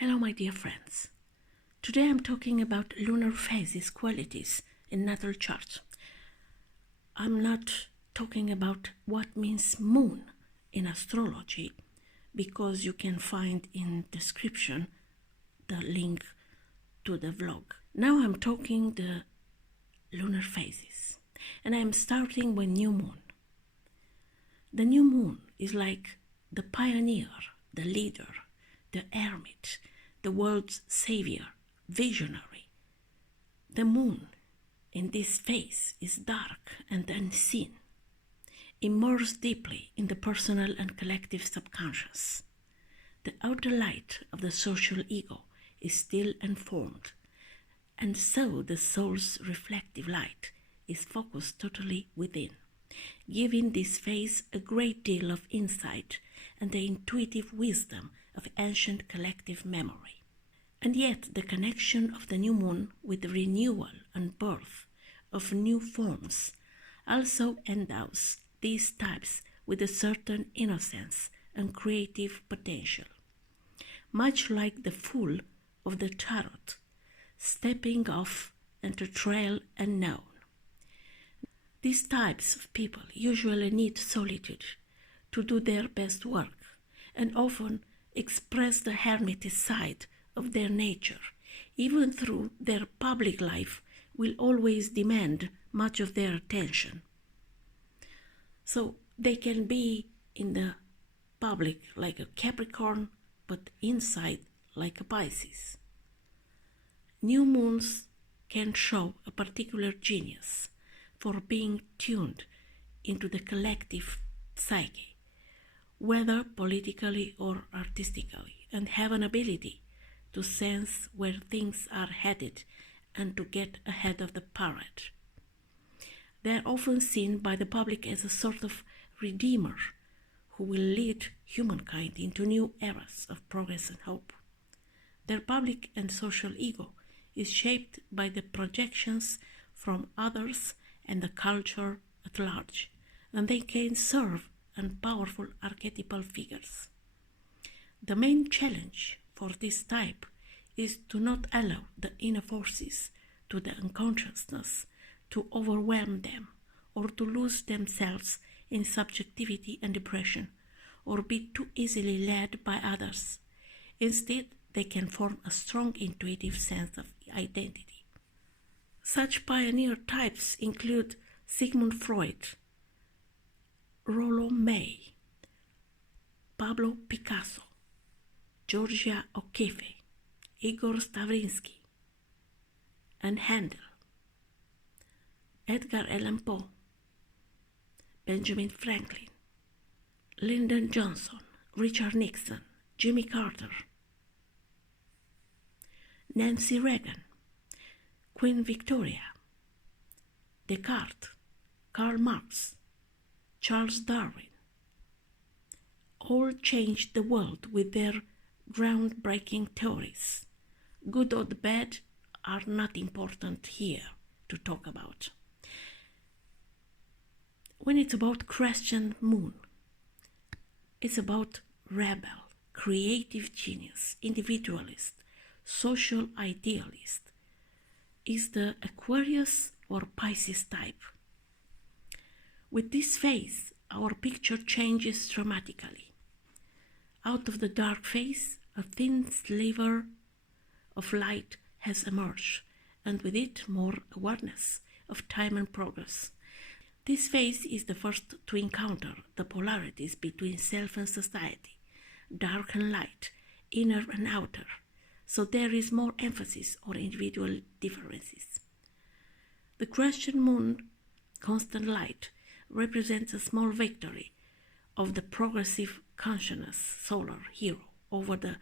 Hello, my dear friends. Today I'm talking about lunar phases qualities in natal chart. I'm not talking about what means moon in astrology, because you can find in description the link to the vlog. Now I'm talking the lunar phases, and I'm starting with new moon. The new moon is like the pioneer, the leader, the hermit, the world's savior, visionary. The moon in this phase is dark and unseen, immersed deeply in the personal and collective subconscious. The outer light of the social ego is still unformed, and so the soul's reflective light is focused totally within, giving this phase a great deal of insight and the intuitive wisdom of ancient collective memory. And yet the connection of the new moon with the renewal and birth of new forms also endows these types with a certain innocence and creative potential, much like the fool of the tarot, stepping off into trail unknown. These types of people usually need solitude to do their best work, and often express the hermitage side of their nature, even though their public life will always demand much of their attention. So they can be in the public like a Capricorn, but inside like a Pisces. New moons can show a particular genius for being tuned into the collective psyche, whether politically or artistically, and have an ability to sense where things are headed and to get ahead of the parade. They are often seen by the public as a sort of redeemer who will lead humankind into new eras of progress and hope. Their public and social ego is shaped by the projections from others and the culture at large, and they can serve as powerful archetypal figures. The main challenge for this type is to not allow the inner forces to the unconsciousness to overwhelm them, or to lose themselves in subjectivity and depression, or be too easily led by others. Instead, they can form a strong intuitive sense of identity. Such pioneer types include Sigmund Freud, Rollo May, Pablo Picasso, Georgia O'Keeffe, Igor Stravinsky, and Handel, Edgar Allan Poe, Benjamin Franklin, Lyndon Johnson, Richard Nixon, Jimmy Carter, Nancy Reagan, Queen Victoria, Descartes, Karl Marx, Charles Darwin. All changed the world with their groundbreaking theories. Good or bad are not important here to talk about. When it's about crescent moon, it's about rebel, creative genius, individualist, social idealist. Is the Aquarius or Pisces type. With this phase, our picture changes dramatically. Out of the dark phase, a thin sliver of light has emerged, and with it more awareness of time and progress. This phase is the first to encounter the polarities between self and society, dark and light, inner and outer, so there is more emphasis on individual differences. The crescent moon, constant light, represents a small victory of the progressive consciousness solar hero over the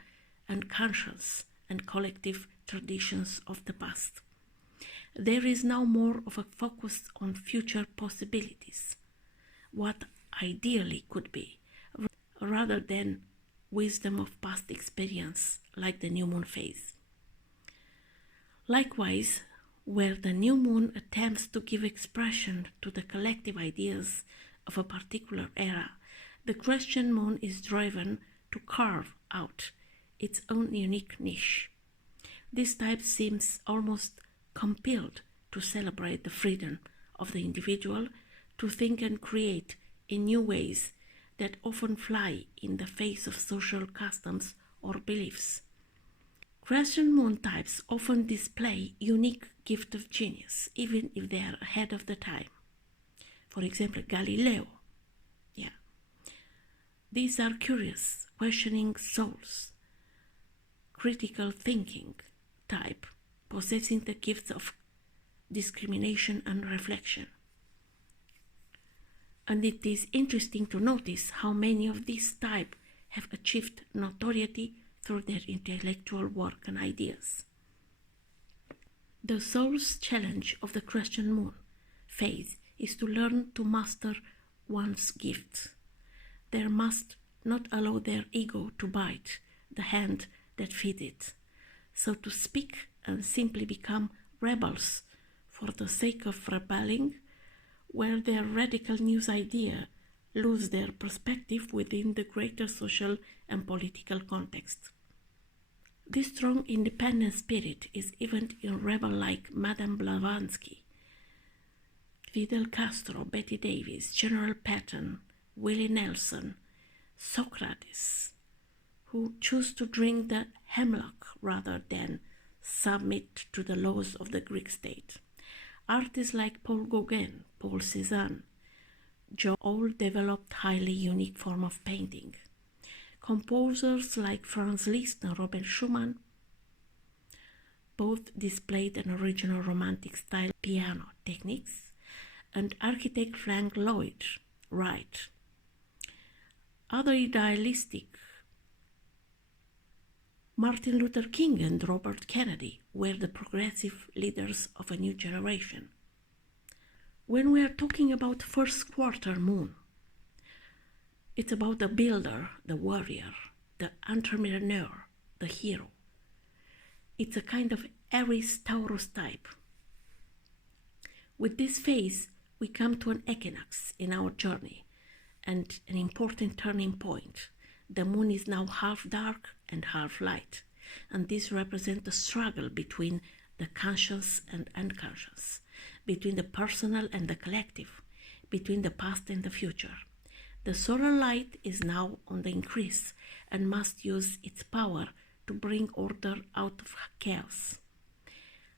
unconscious and collective traditions of the past. There is now more of a focus on future possibilities, what ideally could be, rather than wisdom of past experience like the new moon phase. Likewise, where the new moon attempts to give expression to the collective ideas of a particular era, the crescent moon is driven to carve out its own unique niche. This type seems almost compelled to celebrate the freedom of the individual to think and create in new ways that often fly in the face of social customs or beliefs. Crescent moon types often display unique gift of genius, even if they are ahead of the time. For example, Galileo. These are curious, questioning souls, critical thinking type, possessing the gifts of discrimination and reflection. And it is interesting to notice how many of these type have achieved notoriety through their intellectual work and ideas. The soul's challenge of the Crescent moon phase is to learn to master one's gifts. They must not allow their ego to bite the hand that feeds it, so to speak, and simply become rebels for the sake of rebelling, where their radical new idea lose their perspective within the greater social and political context. This strong independent spirit is evident in rebels like Madame Blavatsky, Fidel Castro, Betty Davis, General Patton, Willie Nelson, Socrates, who choose to drink the hemlock rather than submit to the laws of the Greek state. Artists like Paul Gauguin, Paul Cézanne, all developed highly unique form of painting. Composers like Franz Liszt and Robert Schumann both displayed an original romantic style piano techniques, and architect Frank Lloyd Wright. Other idealistic Martin Luther King and Robert Kennedy were the progressive leaders of a new generation. When we are talking about first quarter moon, it's about the builder, the warrior, the entrepreneur, the hero. It's a kind of Aries Taurus type. With this phase, we come to an equinox in our journey and an important turning point. The moon is now half dark and half light, and this represents a struggle between the conscious and unconscious, between the personal and the collective, between the past and the future. The solar light is now on the increase and must use its power to bring order out of chaos.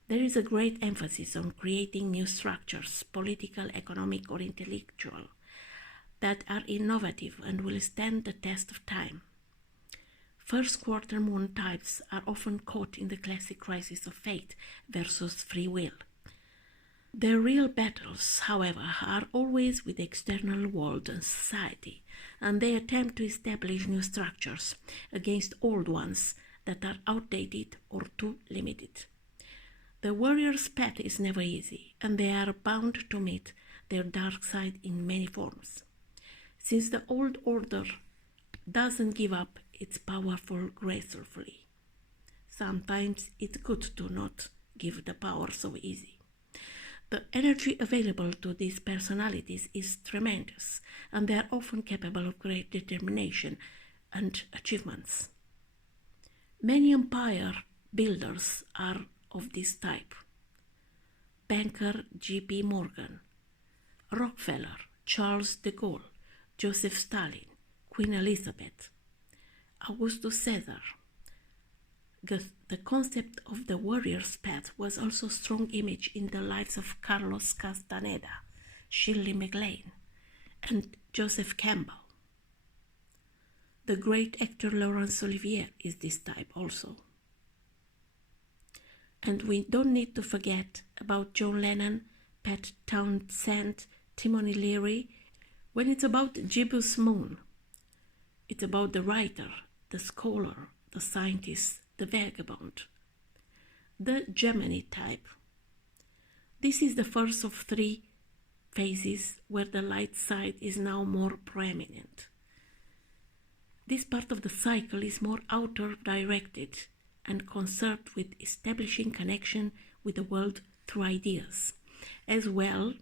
There is a great emphasis on creating new structures, political, economic, or intellectual, that are innovative and will stand the test of time. First quarter moon types are often caught in the classic crisis of fate versus free will. Their real battles, however, are always with the external world and society, and they attempt to establish new structures against old ones that are outdated or too limited. The warrior's path is never easy, and they are bound to meet their dark side in many forms. Since the old order doesn't give up its powerful gracefully, sometimes it's good to not give the power so easy. The energy available to these personalities is tremendous, and they are often capable of great determination and achievements. Many empire builders are of this type. Banker J.P. Morgan, Rockefeller, Charles de Gaulle, Joseph Stalin, Queen Elizabeth, Augustus Caesar. The concept of the warrior's path was also a strong image in the lives of Carlos Castaneda, Shirley MacLaine, and Joseph Campbell. The great actor Laurence Olivier is this type also. And we don't need to forget about John Lennon, Pat Townsend, Timothy Leary. When it's about gibbous moon, it's about the writer, the scholar, the scientist, the vagabond. The Gemini type. This is the first of three phases where the light side is now more prominent. This part of the cycle is more outer directed and concerned with establishing connection with the world through ideas, as well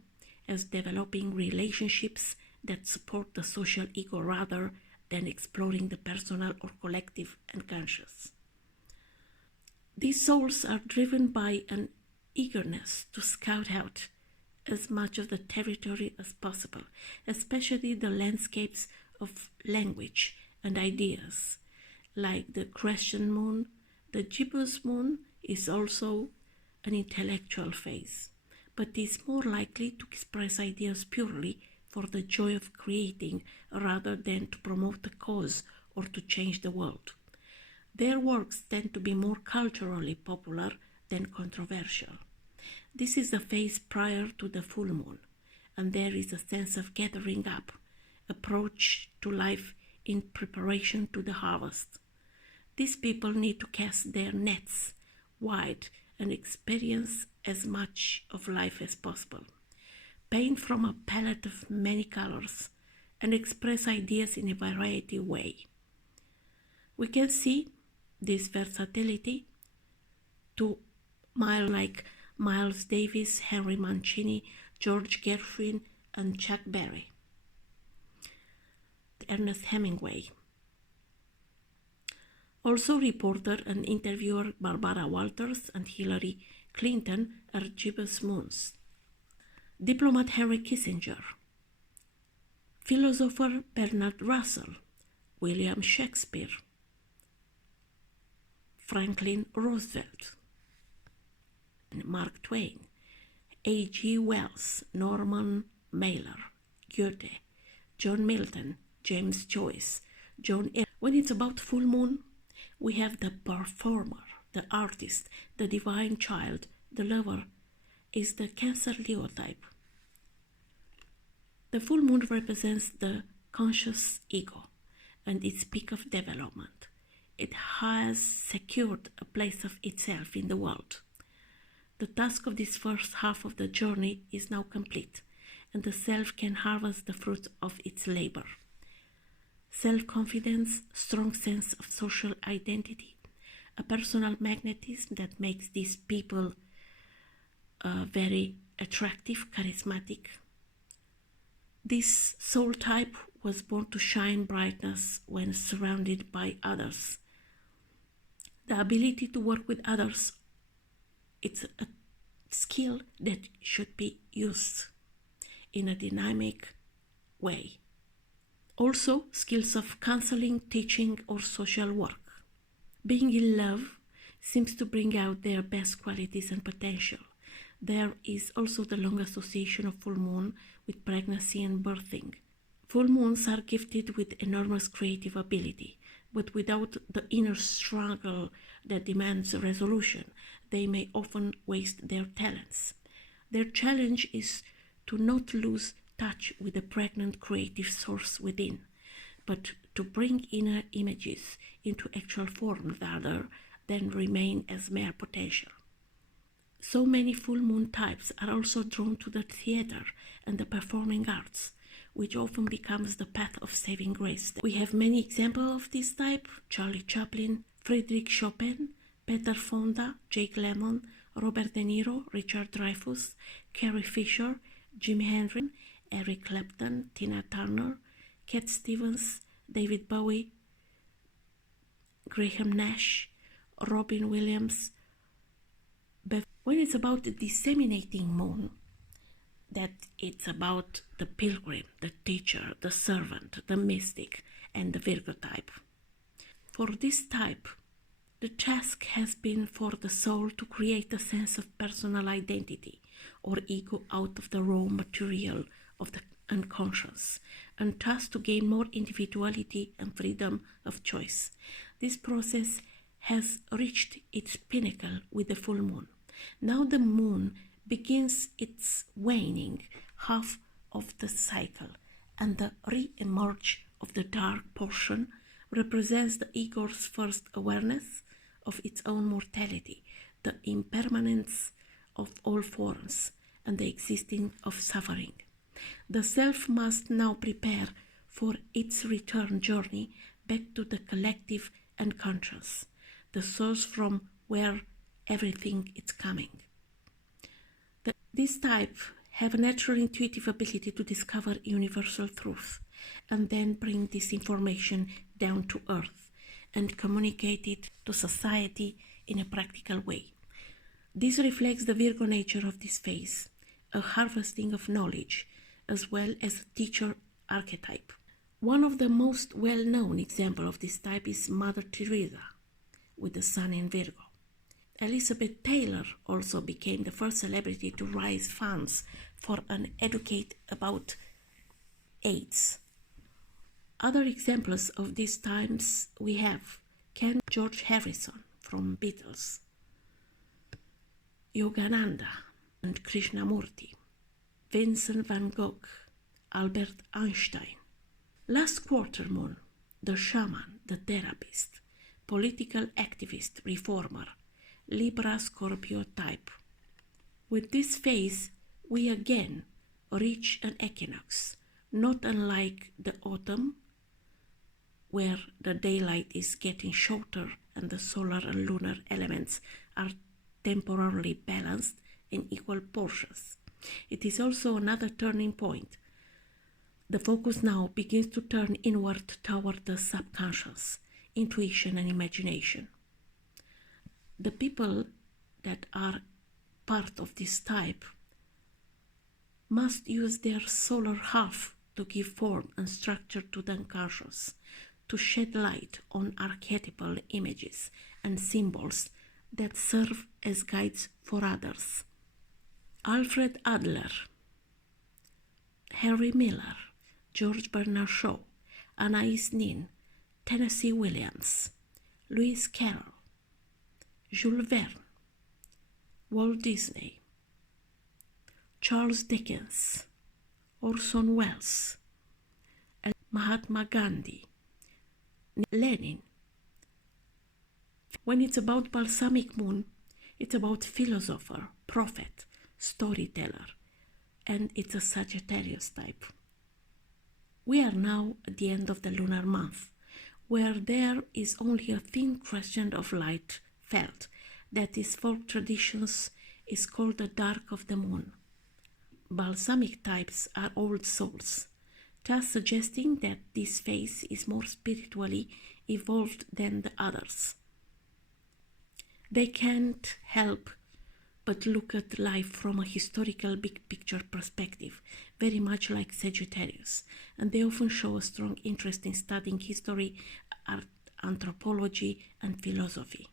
as developing relationships that support the social ego rather than exploring the personal or collective unconscious. These souls are driven by an eagerness to scout out as much of the territory as possible, especially the landscapes of language and ideas, like the Crescent moon. The gibbous moon is also an intellectual phase, but is more likely to express ideas purely for the joy of creating rather than to promote a cause or to change the world. Their works tend to be more culturally popular than controversial. This is the phase prior to the full moon, and there is a sense of gathering up, approach to life in preparation to the harvest. These people need to cast their nets wide and experience as much of life as possible. Paint from a palette of many colors and express ideas in a variety way. We can see this versatility to like Miles Davis, Henry Mancini, George Gershwin, and Chuck Berry. Ernest Hemingway. Also, reporter and interviewer Barbara Walters and Hillary Clinton are gibbous moons. Diplomat Henry Kissinger. Philosopher Bernard Russell. William Shakespeare. Franklin Roosevelt. Mark Twain. A.G. Wells, Norman Mailer, Goethe, John Milton, James Joyce, John Eyre. When it's about full moon, we have the performer, the artist, the divine child, the lover, is the Cancer Leo type. The full moon represents the conscious ego and its peak of development. It has secured a place of itself in the world. The task of this first half of the journey is now complete, and the self can harvest the fruits of its labor. Self-confidence, strong sense of social identity, a personal magnetism that makes these people very attractive, charismatic. This soul type was born to shine brightness when surrounded by others. The ability to work with others, it's a skill that should be used in a dynamic way. Also, skills of counseling, teaching, or social work. Being in love seems to bring out their best qualities and potential. There is also the long association of full moon with pregnancy and birthing. Full moons are gifted with enormous creative ability, but without the inner struggle that demands resolution, they may often waste their talents. Their challenge is to not lose touch with the pregnant creative source within, but to bring inner images into actual form rather than remain as mere potential. So many full moon types are also drawn to the theater and the performing arts, which often becomes the path of saving grace. We have many examples of this type: Charlie Chaplin, Frédéric Chopin, Peter Fonda, Jake Lemmon, Robert De Niro, Richard Dreyfuss, Carrie Fisher, Jimi Hendrix, Eric Clapton, Tina Turner, Cat Stevens, David Bowie, Graham Nash, Robin Williams. When it's about the disseminating moon, that it's about the pilgrim, the teacher, the servant, the mystic, and the Virgo type. For this type, the task has been for the soul to create a sense of personal identity or ego out of the raw material of the unconscious, and thus to gain more individuality and freedom of choice. This process has reached its pinnacle with the full moon. Now the moon begins its waning half of the cycle, and the re-emerge of the dark portion represents the ego's first awareness of its own mortality, the impermanence of all forms, and the existing of suffering. The self must now prepare for its return journey back to the collective and conscious, the source from where everything is coming. This type have a natural intuitive ability to discover universal truth and then bring this information down to earth and communicate it to society in a practical way. This reflects the Virgo nature of this phase, a harvesting of knowledge, as well as a teacher archetype. One of the most well-known examples of this type is Mother Teresa, with the Sun in Virgo. Elizabeth Taylor also became the first celebrity to raise funds for and educate about AIDS. Other examples of these times we have George Harrison from Beatles, Yogananda and Krishnamurti, Vincent van Gogh, Albert Einstein. Last quarter moon, the shaman, the therapist, political activist, reformer, Libra Scorpio type. With this phase, we again reach an equinox, not unlike the autumn, where the daylight is getting shorter and the solar and lunar elements are temporarily balanced in equal portions. It is also another turning point. The focus now begins to turn inward toward the subconscious, intuition and imagination. The people that are part of this type must use their solar half to give form and structure to the unconscious, to shed light on archetypal images and symbols that serve as guides for others. Alfred Adler, Henry Miller, George Bernard Shaw, Anais Nin, Tennessee Williams, Lewis Carroll, Jules Verne, Walt Disney, Charles Dickens, Orson Welles, Mahatma Gandhi, Lenin. When it's about balsamic moon, it's about philosopher, prophet, storyteller, and it's a Sagittarius type. We are now at the end of the lunar month, where there is only a thin crescent of light felt that is folk traditions is called the dark of the moon. Balsamic types are old souls, thus suggesting that this phase is more spiritually evolved than the others. They can't help but look at life from a historical big picture perspective, very much like Sagittarius, and they often show a strong interest in studying history, art, anthropology, and philosophy.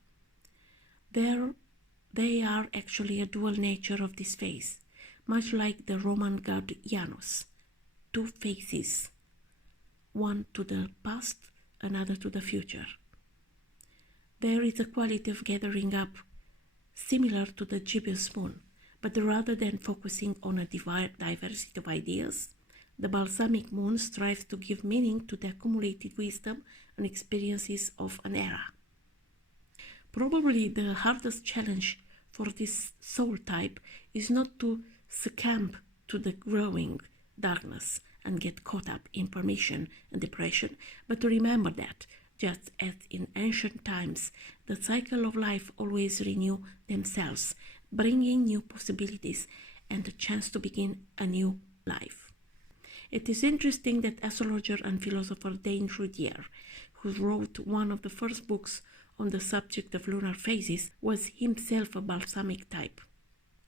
They are actually a dual nature of this phase, much like the Roman god Janus, two faces, one to the past, another to the future. There is a quality of gathering up similar to the gibbous moon, but rather than focusing on a diversity of ideas, the balsamic moon strives to give meaning to the accumulated wisdom and experiences of an era. Probably the hardest challenge for this soul type is not to succumb to the growing darkness and get caught up in permission and depression, but to remember that, just as in ancient times, the cycle of life always renew themselves, bringing new possibilities and a chance to begin a new life. It is interesting that astrologer and philosopher Dane Rudhyar, who wrote one of the first books on the subject of lunar phases, was himself a balsamic type.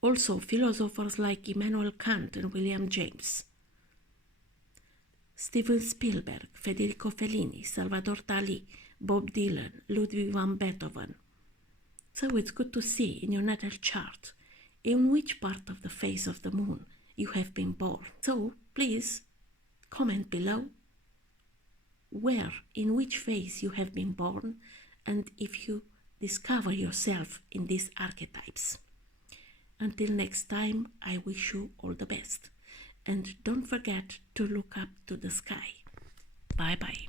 Also, philosophers like Immanuel Kant and William James, Steven Spielberg, Federico Fellini, Salvador Dali, Bob Dylan, Ludwig van Beethoven. So it's good to see in your natal chart in which part of the phase of the moon you have been born. So please comment below in which phase you have been born and if you discover yourself in these archetypes. Until next time, I wish you all the best. And don't forget to look up to the sky. Bye bye.